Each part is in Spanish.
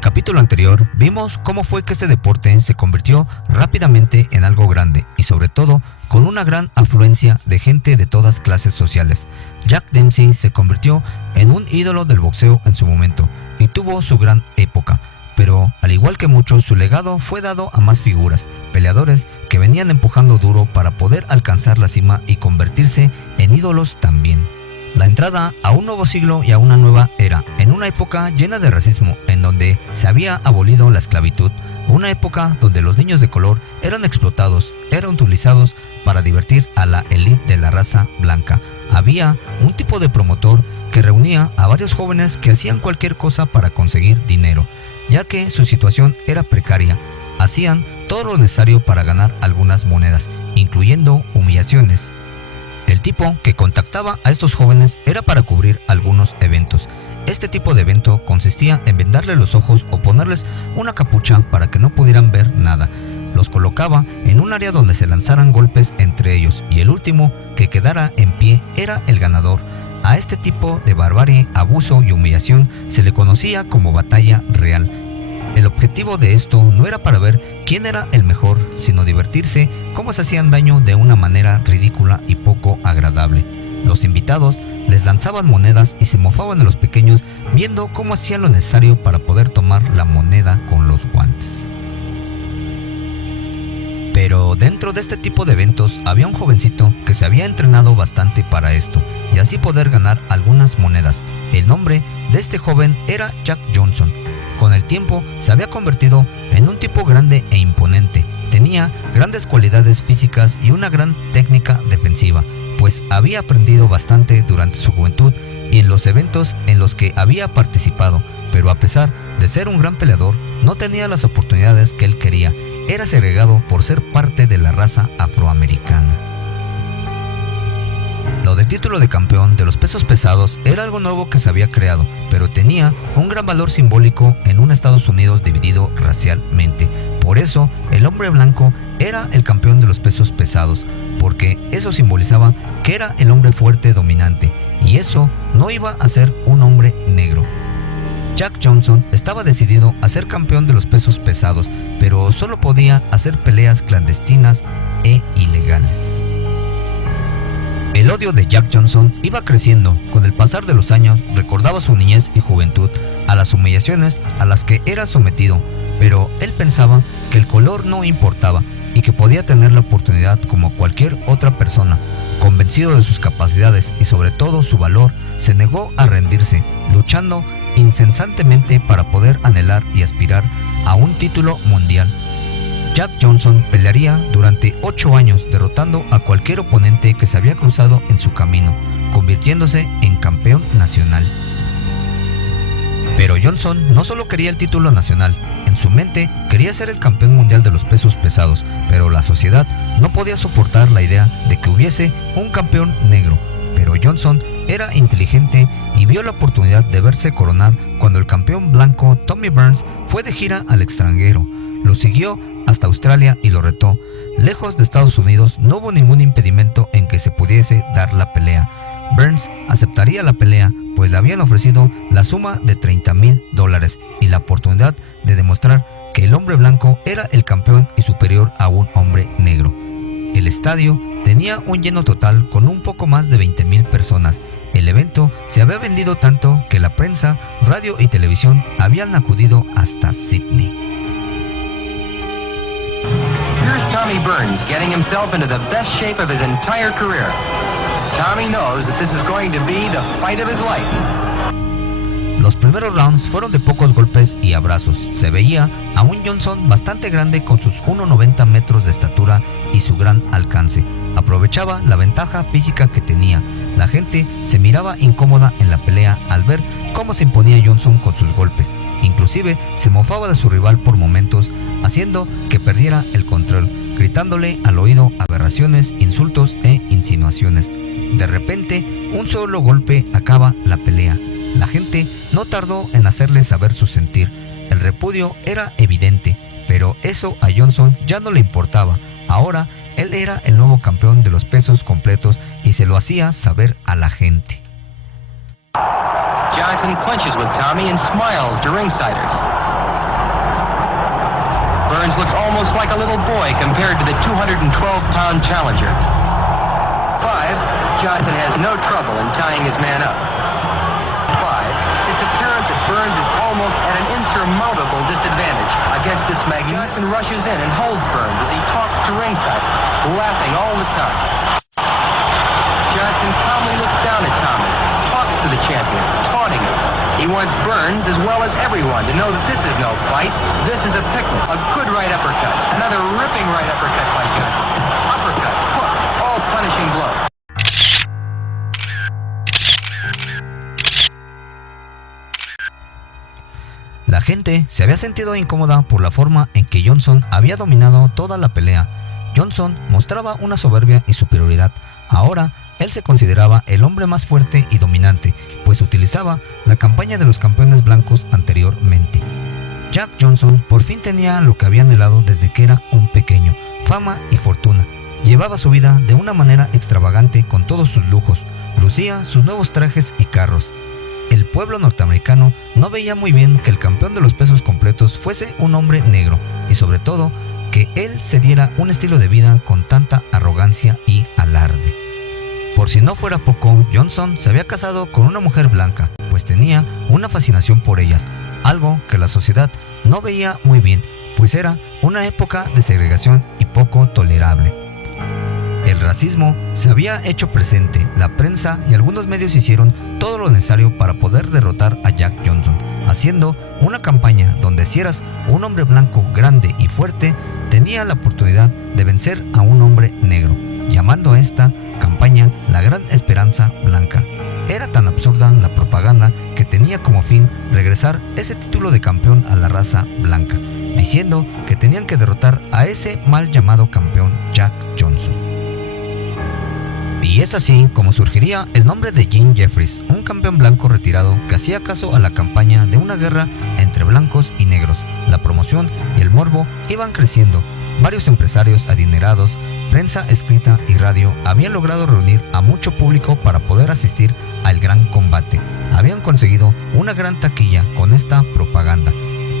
el capítulo anterior vimos cómo fue que este deporte se convirtió rápidamente en algo grande y sobre todo con una gran afluencia de gente de todas clases sociales. Jack Dempsey se convirtió en un ídolo del boxeo en su momento y tuvo su gran época, pero al igual que muchos, su legado fue dado a más figuras, peleadores que venían empujando duro para poder alcanzar la cima y convertirse en ídolos también. La entrada a un nuevo siglo y a una nueva era, en una época llena de racismo, en donde se había abolido la esclavitud, una época donde los niños de color eran explotados, eran utilizados para divertir a la élite de la raza blanca. Había un tipo de promotor que reunía a varios jóvenes que hacían cualquier cosa para conseguir dinero, ya que su situación era precaria. Hacían todo lo necesario para ganar algunas monedas, incluyendo humillaciones. El tipo que contactaba a estos jóvenes era para cubrir algunos eventos. Este tipo de evento consistía en vendarle los ojos o ponerles una capucha para que no pudieran ver nada. Los colocaba en un área donde se lanzaran golpes entre ellos y el último que quedara en pie era el ganador. A este tipo de barbarie, abuso y humillación se le conocía como batalla real. El objetivo de esto no era para ver quién era el mejor, sino divertirse cómo se hacían daño de una manera ridícula y poco agradable. Los invitados les lanzaban monedas y se mofaban de los pequeños viendo cómo hacían lo necesario para poder tomar la moneda con los guantes. Pero dentro de este tipo de eventos había un jovencito que se había entrenado bastante para esto y así poder ganar algunas monedas. El nombre de este joven era Jack Johnson. Con el tiempo se había convertido en un tipo grande e imponente. Tenía grandes cualidades físicas y una gran técnica defensiva, pues había aprendido bastante durante su juventud y en los eventos en los que había participado, pero a pesar de ser un gran peleador, no tenía las oportunidades que él quería. Era segregado por ser parte de la raza afroamericana. Lo del título de campeón de los pesos pesados era algo nuevo que se había creado, pero tenía un gran valor simbólico en un Estados Unidos dividido racialmente. Por eso, el hombre blanco era el campeón de los pesos pesados, porque eso simbolizaba que era el hombre fuerte dominante, y eso no iba a ser un hombre negro. Jack Johnson estaba decidido a ser campeón de los pesos pesados, pero solo podía hacer peleas clandestinas e ilegales. El odio de Jack Johnson iba creciendo. Con el pasar de los años recordaba su niñez y juventud, a las humillaciones a las que era sometido, pero él pensaba que el color no importaba y que podía tener la oportunidad como cualquier otra persona. Convencido de sus capacidades y sobre todo su valor, se negó a rendirse, luchando incesantemente para poder anhelar y aspirar a un título mundial. Jack Johnson pelearía durante 8 años derrotando a cualquier oponente que se había cruzado en su camino, convirtiéndose en campeón nacional. Pero Johnson no solo quería el título nacional, en su mente quería ser el campeón mundial de los pesos pesados, pero la sociedad no podía soportar la idea de que hubiese un campeón negro. Pero Johnson era inteligente y vio la oportunidad de verse coronar cuando el campeón blanco Tommy Burns fue de gira al extranjero. Lo siguió hasta Australia y lo retó. Lejos de Estados Unidos no hubo ningún impedimento en que se pudiese dar la pelea. Burns aceptaría la pelea, pues le habían ofrecido la suma de $30,000 y la oportunidad de demostrar que el hombre blanco era el campeón y superior a un hombre negro. El estadio tenía un lleno total con un poco más de 20,000 personas. El evento se había vendido tanto que la prensa, radio y televisión habían acudido hasta Sydney. Here's Tommy Burns getting himself into the best shape of his entire career. Tommy knows that this is going to be the fight of his life. Los primeros rounds fueron de pocos golpes y abrazos. Se veía a un Johnson bastante grande con sus 1,90 metros de estatura y su gran alcance. Aprovechaba la ventaja física que tenía. La gente se miraba incómoda en la pelea al ver cómo se imponía Johnson con sus golpes. Inclusive se mofaba de su rival por momentos, haciendo que perdiera el control, gritándole al oído aberraciones, insultos e insinuaciones. De repente, un solo golpe acaba la pelea. La gente no tardó en hacerle saber su sentir. El repudio era evidente, pero eso a Johnson ya no le importaba. Ahora, él era el nuevo campeón de los pesos completos y se lo hacía saber a la gente. Johnson clinches with Tommy and smiles to ringsiders. Burns looks almost like a little boy compared to the 212-pound challenger. 5. Johnson has no trouble in tying his man up. 5. It's apparent that Burns is almost at an insurmountable disadvantage against this magnificent. Johnson rushes in and holds Burns as he talks to ringsiders, laughing all the time. Johnson calmly looks down at Tommy, talks to the champion, taunting him. He wants Burns, as well as everyone, to know that this is no fight. This is a picnic. A good right uppercut. Another ripping right uppercut by Johnson. Uppercuts, hooks, all punishing blows. La gente se había sentido incómoda por la forma en que Johnson había dominado toda la pelea. Johnson mostraba una soberbia y superioridad. Ahora, él se consideraba el hombre más fuerte y dominante, pues utilizaba la campaña de los campeones blancos anteriormente. Jack Johnson por fin tenía lo que había anhelado desde que era un pequeño: fama y fortuna. Llevaba su vida de una manera extravagante con todos sus lujos, lucía sus nuevos trajes y carros. El pueblo norteamericano no veía muy bien que el campeón de los pesos completos fuese un hombre negro, y sobre todo, que él se diera un estilo de vida con tanta arrogancia y alarde. Por si no fuera poco, Johnson se había casado con una mujer blanca, pues tenía una fascinación por ellas, algo que la sociedad no veía muy bien, pues era una época de segregación y poco tolerable. El racismo se había hecho presente, la prensa y algunos medios hicieron todo lo necesario para poder derrotar a Jack Johnson, haciendo una campaña donde si eras un hombre blanco grande y fuerte, tenía la oportunidad de vencer a un hombre negro, llamando a esta campaña la Gran Esperanza Blanca. Era tan absurda la propaganda que tenía como fin regresar ese título de campeón a la raza blanca, diciendo que tenían que derrotar a ese mal llamado campeón Jack Johnson. Y es así como surgiría el nombre de Jim Jeffries, un campeón blanco retirado que hacía caso a la campaña de una guerra entre blancos y negros. La promoción y el morbo iban creciendo. Varios empresarios adinerados, prensa escrita y radio habían logrado reunir a mucho público para poder asistir al gran combate. Habían conseguido una gran taquilla con esta propaganda.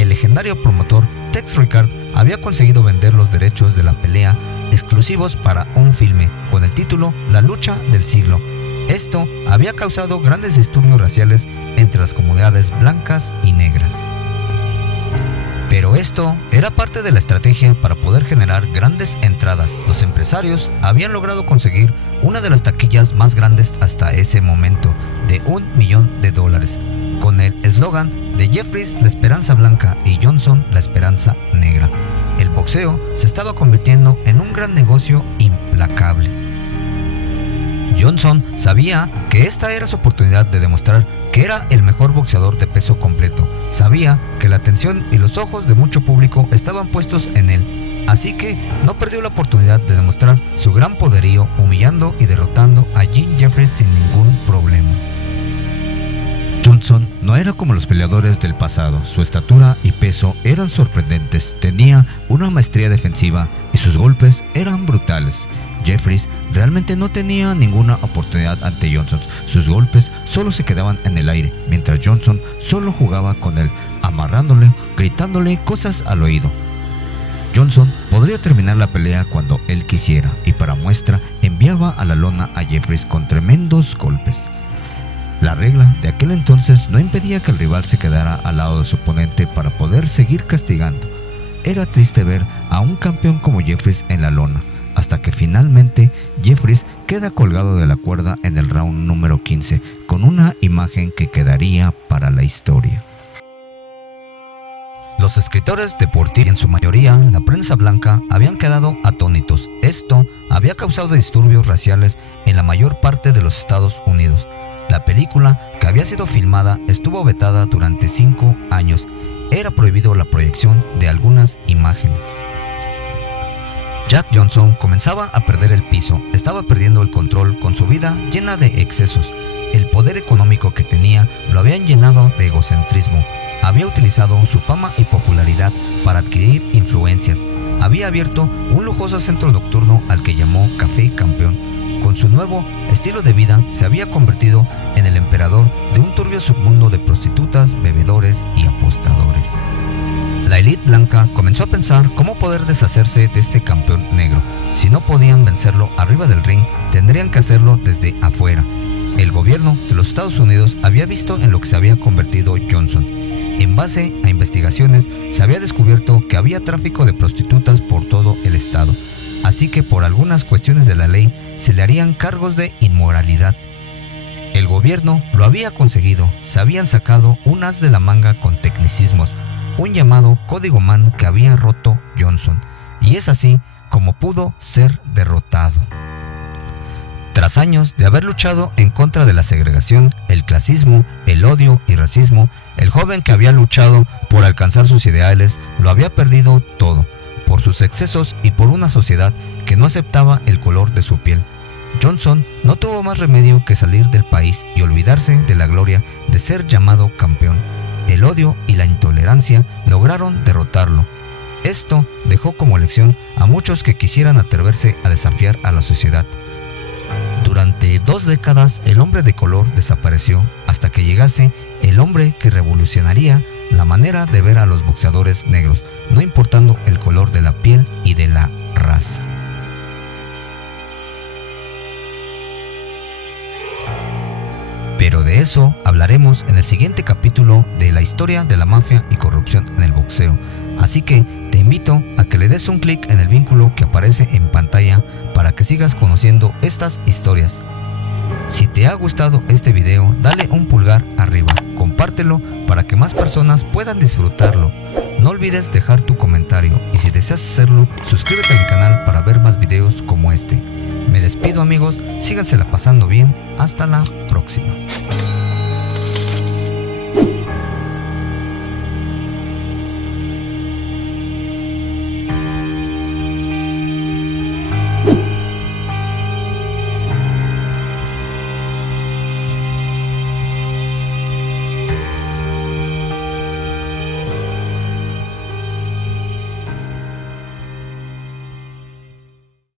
El legendario promotor Tex Rickard había conseguido vender los derechos de la pelea exclusivos para un filme con el título La lucha del siglo. Esto había causado grandes disturbios raciales entre las comunidades blancas y negras. Pero esto era parte de la estrategia para poder generar grandes entradas. Los empresarios habían logrado conseguir una de las taquillas más grandes hasta ese momento, de $1 millón, con el eslogan de Jeffries la esperanza blanca y Johnson la esperanza negra. El boxeo se estaba convirtiendo en un gran negocio implacable. Johnson sabía que esta era su oportunidad de demostrar que era el mejor boxeador de peso completo. Sabía que la atención y los ojos de mucho público estaban puestos en él, así que no perdió la oportunidad de demostrar su gran poderío, humillando y derrotando a Jim Jeffries sin ningún problema. Johnson no era como los peleadores del pasado. Su estatura y peso eran sorprendentes, tenía una maestría defensiva y sus golpes eran brutales. Jeffries realmente no tenía ninguna oportunidad ante Johnson. Sus golpes solo se quedaban en el aire, mientras Johnson solo jugaba con él, amarrándole, gritándole cosas al oído. Johnson podría terminar la pelea cuando él quisiera, y para muestra enviaba a la lona a Jeffries con tremendos golpes. La regla de aquel entonces no impedía que el rival se quedara al lado de su oponente para poder seguir castigando. Era triste ver a un campeón como Jeffries en la lona, hasta que finalmente Jeffries queda colgado de la cuerda en el round número 15, con una imagen que quedaría para la historia. Los escritores deportivos y en su mayoría la prensa blanca habían quedado atónitos. Esto había causado disturbios raciales en la mayor parte de los Estados Unidos. La película que había sido filmada estuvo vetada durante 5 años. Era prohibido la proyección de algunas imágenes. Jack Johnson comenzaba a perder el piso, estaba perdiendo el control con su vida llena de excesos. El poder económico que tenía lo habían llenado de egocentrismo. Había utilizado su fama y popularidad para adquirir influencias. Había abierto un lujoso centro nocturno al que llamó Café Campeón. Con su nuevo estilo de vida se había convertido en el emperador de un turbio submundo de prostitutas, bebedores y apostadores. La élite Blanca comenzó a pensar cómo poder deshacerse de este campeón negro. Si no podían vencerlo arriba del ring, tendrían que hacerlo desde afuera. El gobierno de los Estados Unidos había visto en lo que se había convertido Johnson. En base a investigaciones, se había descubierto que había tráfico de prostitutas por todo el estado, así que por algunas cuestiones de la ley se le harían cargos de inmoralidad. El gobierno lo había conseguido, se habían sacado un as de la manga con tecnicismos, un llamado código Mann que había roto Johnson, y es así como pudo ser derrotado. Tras años de haber luchado en contra de la segregación, el clasismo, el odio y racismo, el joven que había luchado por alcanzar sus ideales lo había perdido todo, por sus excesos y por una sociedad que no aceptaba el color de su piel. Johnson no tuvo más remedio que salir del país y olvidarse de la gloria de ser llamado campeón. El odio y la intolerancia lograron derrotarlo. Esto dejó como lección a muchos que quisieran atreverse a desafiar a la sociedad. Durante 2 décadas el hombre de color desapareció hasta que llegase el hombre que revolucionaría la manera de ver a los boxeadores negros, no importando el color de la piel y de la raza. Pero de eso hablaremos en el siguiente capítulo de la historia de la mafia y corrupción en el boxeo. Así que te invito a que le des un clic en el vínculo que aparece en pantalla para que sigas conociendo estas historias. Si te ha gustado este video, dale un pulgar arriba, compártelo para que más personas puedan disfrutarlo. No olvides dejar tu comentario y si deseas hacerlo, suscríbete a mi canal para ver más videos como este. Me despido amigos, sígansela pasando bien, hasta la próxima.